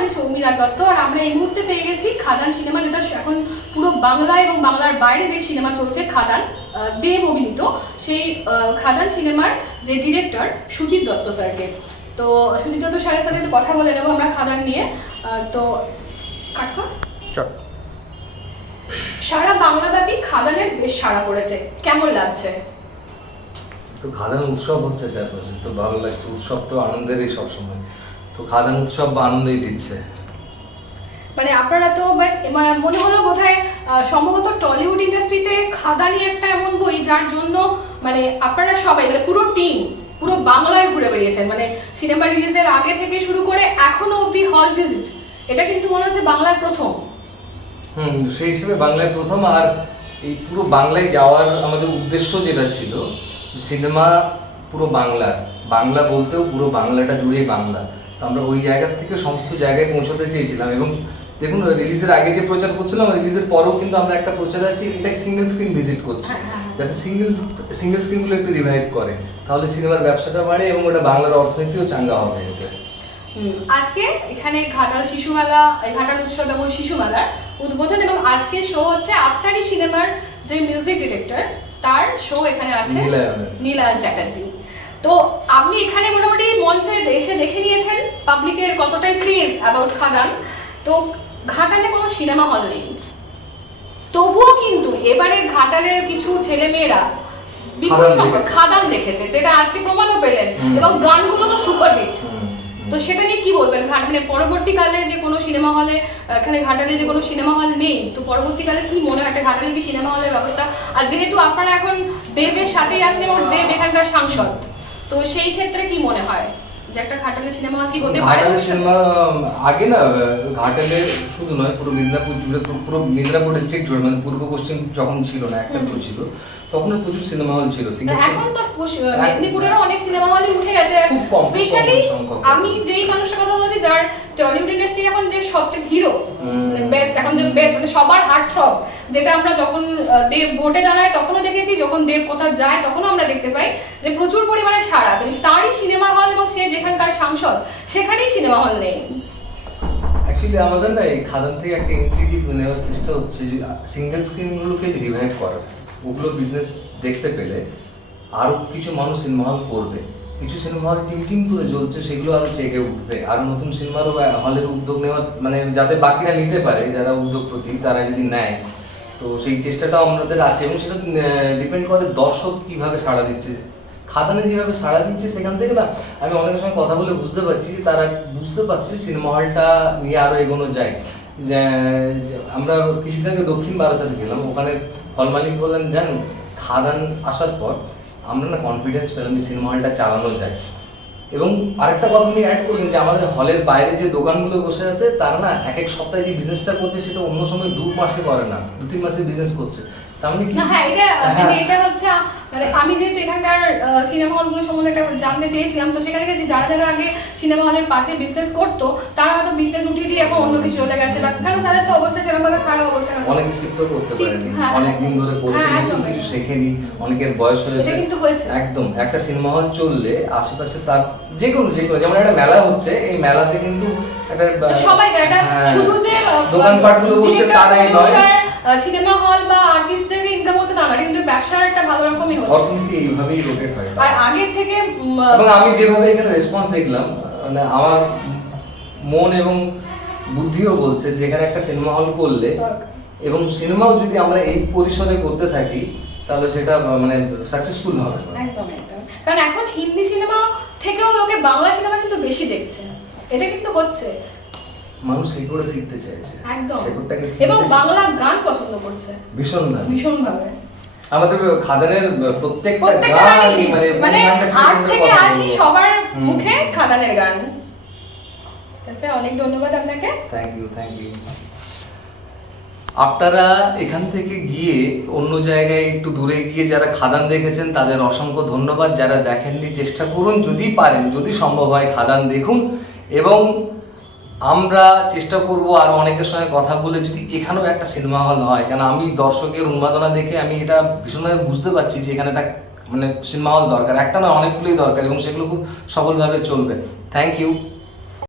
আমি সৌমিরা দত্ত আর আমরা এই মুহূর্তে পেয়ে গেছি খাদান সিনেমা যেটা এখন পুরো বাংলা এবং বাংলার বাইরে যে সিনেমা চলছে খাদান দেব অভিনীত। সেই খাদান সিনেমার যে ডিরেক্টর সুজিত দত্ত স্যারকে। তো সুজিত দত্ত স্যারের সাথে একটু কথা বলে নেব আমরা খাদান নিয়ে। তো কাট কর। চল। সারা বাংলাব্যাপী খাদানের বেশ সাড়া পড়েছে। কেমন লাগছে? তো খাদান উৎসব হচ্ছে চারপাশে তো ভালো লাগছে উৎসব তো আনন্দেরই সবসময়। তো খাদান উৎসব বা আনন্দই দিচ্ছে। মানে আপনারা তো মানে মনে হলো বোধহয় সম্ভবত টলিউড ইন্ডাস্ট্রিতে খাদানি একটা এমন বই যার জন্য মানে আপনারা সবাই মানে পুরো টিম পুরো বাংলায় ঘুরে বেরিয়েছেন মানে সিনেমা রিলিজের আগে থেকে শুরু করে এখনও অবধি হল ভিজিট এটা কিন্তু মনে হচ্ছে বাংলার প্রথম। হুম সেই হিসেবে বাংলায় প্রথম আর এই পুরো বাংলায় যাওয়ার আমাদের উদ্দেশ্য যেটা ছিল সিনেমা পুরো বাংলার। বাংলা বলতেও পুরো বাংলাটা জুড়েই বাংলা। আমরা ওই জায়গা থেকে সমস্ত জায়গায় পৌঁছাতে চেয়েছিলাম এবং দেখুন রিলিজের আগে যে প্রচার করছিলাম রিলিজের পরেও কিন্তু আমরা একটা প্রচার আছে এটা সিঙ্গেল স্ক্রিন ভিজিট করছি। যাতে সিঙ্গেল সিঙ্গেল স্ক্রিনগুলো একটু রিভাইভ করে তাহলে সিনেমার ব্যবসাটা বাড়ে এবং ওটা বাংলার অর্থনীতিও চাঙ্গা হবে এতে আজকে এখানে ঘাটাল শিশু মেলা এই ঘাটাল উৎসব এবং শিশু মেলার উদ্বোধন এবং আজকে শো হচ্ছে আফতারি সিনেমার যে মিউজিক ডিরেক্টর তার শো এখানে আছে। নীলায়ন চ্যাটার্জি তো আপনি এখানে মোটামুটি মঞ্চে এসে দেখে নিয়েছেন পাবলিকের কতটাই ক্রেজ অ্যাবাউট খাদান তো ঘাটালে কোনো সিনেমা হল নেই। তবুও কিন্তু এবারের ঘাটালের কিছু ছেলে মেয়েরা বিপুল সংখ্যক দেখেছে। খাদান দেখেছে যেটা আজকে প্রমাণও পেলেন। এবং গানগুলো তো সুপারহিট হুম, হুম। তো সেটা নিয়ে কি বলবেন? মানে পরবর্তীকালে যে কোনো সিনেমা হলে এখানে ঘাটালে যে কোনো সিনেমা হল নেই। তো পরবর্তীকালে কি মনে হয়? ঘাটালে কি সিনেমা হলের ব্যবস্থা? আর যেহেতু আপনারা এখন দেবের সাথেই আছেন এবং দেব এখানকার সাংসদ তো সেই ক্ষেত্রে কি মনে হয়? যে একটা ঘাটালে সিনেমা কি হতে পারে? ঘাটালে সিনেমা আগে না ঘাটালে শুধু নয় পুরো মেদিনীপুর জুড়ে পুরো- পুরো ডিস্ট্রিক্ট জুড়ে মানে পূর্ব পশ্চিম যখন ছিল না একটা পুরো ছিল তখন প্রচুর সিনেমা হল ছিল। এখন তো মেদিনীপুরেরও অনেক সিনেমা হলই উঠে গেছে। খুব কম, খুব কম স্পেশালি আমি যেই মানুষের কথা বলছি যার টলিউড ইন্ডাস্ট্রি এখন যে হিরো বেস্ট এখন যে বেস্ট মানে সবার যেটা আমরা যখন দেব ভোটে দাঁড়ায় তখনও দেখেছি যখন দেব কোথাও যায় তখনও আমরা দেখতে পাই যে প্রচুর পরিমাণে সারা তারই সিনেমা হল এবং সে যেখানকার সাংসদ, সেখানেই সিনেমা হল নেই। অ্যাকচুয়ালি আমাদের না এই থেকে একটা ইনিশিয়েটিভ নেওয়ার চেষ্টা হচ্ছে সিঙ্গেল স্ক্রিনগুলোকে রিভাইভ করা, ওগুলো বিজনেস দেখতে পেলে আরও কিছু মানুষ সিনেমা হল করবে। কিছু সিনেমা হল টিম করে জ্বলছে, সেগুলো আরও চেকে উঠবে। আর নতুন সিনেমারও হলের উদ্যোগ নেওয়ার মানে যাতে বাকিরা নিতে পারে, যারা উদ্যোগপতি, তারা যদি নেয়, তো সেই চেষ্টাটাও আমাদের আছে এবং সেটা ডিপেন্ড করে দর্শক কীভাবে সাড়া দিচ্ছে। খাদানে যেভাবে সাড়া দিচ্ছে সেখান থেকে না, আমি অনেকের সঙ্গে কথা বলে বুঝতে পারছি যে তারা বুঝতে পারছে সিনেমা হলটা নিয়ে আরও এগোনো যায়। আমরা কিছুদিন আগে দক্ষিণ বারাসাতে গেলাম, ওখানে হল মালিক বললেন, জানেন, খাদান আসার পর আমরা না কনফিডেন্স পেলাম যে সিনেমা হলটা চালানো যায়। এবং আরেকটা কথা উনি অ্যাড করলেন যে আমাদের হলের বাইরে যে দোকানগুলো বসে আছে, তারা না এক এক সপ্তাহে যে বিজনেসটা করছে, সেটা অন্য সময় দু মাসে করে না দু তিন মাসে বিজনেস করছে। তার কি না এটা। এটা হচ্ছে আহ, আমি যেহেতু এখানকার সিনেমা হলগুলো সম্বন্ধে একটা জানতে চেয়েছিলাম তো সেখানে গেছি যারা যারা আগে সিনেমা হলের পাশে বিজনেস করতো তারা হয়তো বিজনেস উঠিয়ে দিয়ে এখন অন্য কিছু চলে গেছে কারণ তাদের তো অবস্থা সেরকম ভাবে খারাপ অবস্থা অনেক শিখতে করতে পারেনি। অনেক দিন ধরে করছে নতুন একদম। কিছু শেখেনি অনেকের বয়স হয়েছে কিন্তু হয়েছে একদম একটা সিনেমা হল চললে আশেপাশে তার যে কোনো যে কোনো যেমন একটা মেলা হচ্ছে এই মেলাতে কিন্তু একটা সবাই এটা হ্যাঁ, শুধু যে দোকানপাটগুলো বসছে তারাই নয় সিনেমা হল বা আর্টিস্টদের ইনকাম হচ্ছে তা না কিন্তু ব্যবসার একটা ভালো রকমই হচ্ছে। অর্থনীতি এইভাবেই রোটেট হয় আর আগের থেকে আমি যেভাবে এখানে রেসপন্স দেখলাম মানে আমার মন এবং বুদ্ধিও বলছে যে এখানে একটা সিনেমা হল করলে। এবং সিনেমাও যদি আমরা এই পরিসরে করতে থাকি তাহলে সেটা মানে সাকসেসফুল হবে। একদম একদম। কারণ এখন হিন্দি সিনেমা থেকেও লোকে বাংলা সিনেমা কিন্তু বেশি দেখছে। এটা কিন্তু হচ্ছে। মানুষ ফিরতে চাইছে। একদম। এবং বাংলা গান পছন্দ করছে। ভীষণ না ভীষণ ভাবে আমাদের খাদানের প্রত্যেকটা গান মানে মানে আট থেকে আশি সবার মুখে খাদানের গান। আছে অনেক ধন্যবাদ আপনাকে। থ্যাংক ইউ থ্যাংক ইউ আপনারা এখান থেকে গিয়ে অন্য জায়গায় একটু দূরে গিয়ে যারা খাদান দেখেছেন তাদের অসংখ্য ধন্যবাদ। যারা দেখেননি চেষ্টা করুন যদি পারেন যদি সম্ভব হয় খাদান দেখুন। এবং আমরা চেষ্টা করব আর অনেকের সঙ্গে কথা বলে যদি এখানেও একটা সিনেমা হল হয়, কেন আমি দর্শকের উন্মাদনা দেখে আমি এটা ভীষণভাবে বুঝতে পারছি যে এখানে একটা মানে সিনেমা হল দরকার। একটা না অনেকগুলোই দরকার এবং সেগুলো খুব সফলভাবে চলবে। Thank you